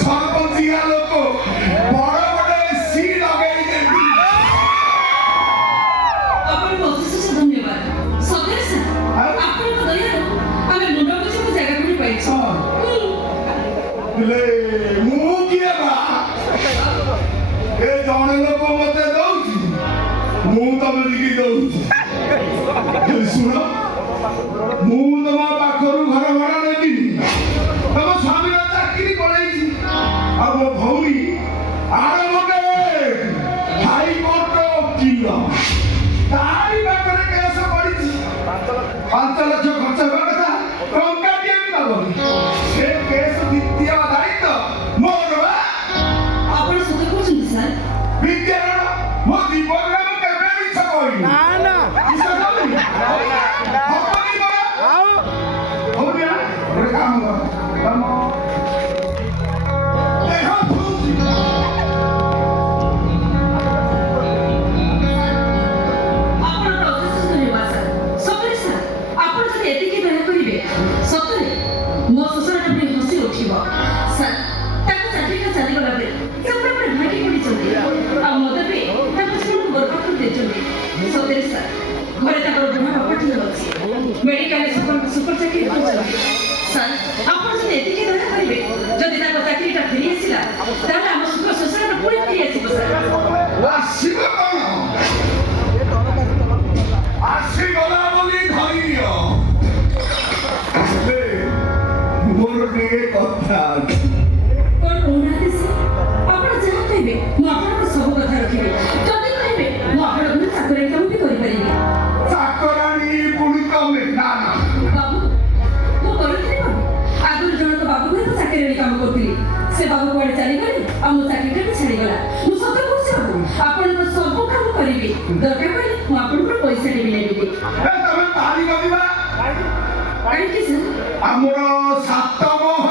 सरपंचिया लोक बड़ बड़े सी लगे ଜଣେ ଲୋକ ମତେ ଦଉଛି ମୁଁ ତମକୁ ଦଉଛି। ଶୁଣ ମୁଁ ତମ ପାଖରୁ ଘର ଭଡ଼ା ନେବିନି। ତମ ସ୍ୱାମୀର ଚାକିରି ପଳେଇଛି ଆଉ ମୋ ଭଉଣୀ ଆର ଗୋଟେ ହାଇକୋର୍ଟ ଓକିଲ ତାରି ପାଖରେ କେସ ପଡ଼ିଛି। 5 ଲକ୍ଷ ଖର୍ଚ୍ଚ ହେବା କଥା ଟଙ୍କାଟିଏ ବି ଦବନି। ସେ କେସ ଦ୍ୱିତୀୟ ଦାୟିତ୍ୱ ମୋର। ଆପଣ ସତ କହୁଛନ୍ତି ସାର୍? ବିଦ୍ୟାଳୟ ମୋ ଜୀବନରେ ମୁଁ କେବେ ମିଛ କହିନି। ମିଛ କହିନି? ହବନି ପରା। ହଉନି ନା? ଗୋଟେ କାମ କର ତମ ଦେହ ଧୋଉଛି। ଆପଣଙ୍କର ଅଫିସ ଧନ୍ୟବାଦ ସାର୍। ସତରେ ସାର୍ ଆପଣ ଯଦି ଏତିକି ଦୟା କରିବେ ସତରେ ମୋ ଶ୍ୱଶୁରଟା ପୁଣି ହସି ଉଠିବ। ସାର୍ ତାଙ୍କ ଚାକିରିଟା ଚାଲିଗଲା ବେଳେ ସେ ପୁରା ପୁରା ଭାଙ୍ଗି ପଡ଼ିଛନ୍ତି ଆଉ ମଦ ପିଇ ତାଙ୍କ ଜୀବନକୁ ବର୍ବାଦ କରିଦେଇଛନ୍ତି। ସତରେ ସାର୍ ଘରେ ତାଙ୍କର ବୁଢ଼ା ବାପାଠି ଅଛି ମେଡ଼ିକାଲରେ ସୁପର ଚାକିରି କରୁଛନ୍ତି। ସାର୍ ଆପଣ ଯଦି ଏତିକି ଦୟା କରିବେ ଯଦି ତାଙ୍କ ଚାକିରିଟା ଫେରି ଆସିଲା ତାହେଲେ ଆମ ସୁଖ ଶ୍ୱଶୁରଟା ପୁଣି ଫେରି ଆସିବ ସାର୍। ଆସିବ କଣ? ଆସିଗଲା ବୋଲି ଧରିନିଅ। ହେଲେ ମୋର ଟିକେ କଥା ଅଛି। କଣ କହୁନାହାନ୍ତି ସାର୍? ଆପଣ ଯାହା କହିବେ ମୁଁ ଆପଣଙ୍କ ସବୁ କଥା ରଖିବି। ଯଦି କହିବେ ମୁଁ ଆପଣଙ୍କ ଚାକରି କାମ ବି କରିପାରିବି। ଚାକରାଣୀ ପୁଣି ତମେ? ନା ନା ବାବୁ ମୁଁ କରୁଥିଲି ବାବୁ ଆଗରୁ ଜଣକ ବାବୁ ଘରେ ଚାକିରି କାମ କରୁଥିଲି। ସେ ବାବୁ କୁଆଡ଼େ ଚାଲିଗଲେ ଆଉ ମୋ ଚାକିରିଟା ବି ଛାଡ଼ିଗଲା। ମୁଁ ସତ କହୁଛି ବାବୁ ଆପଣଙ୍କ ସବୁ କାମ କରିବି। ଦରକାର ପଡ଼ିଲେ ମୁଁ ଆପଣଙ୍କର ପଇସା ବି ନେବି। ତମେ ପାରି କରିବା କାହିଁକି ସାର୍? ଆମର 7 ମହଲା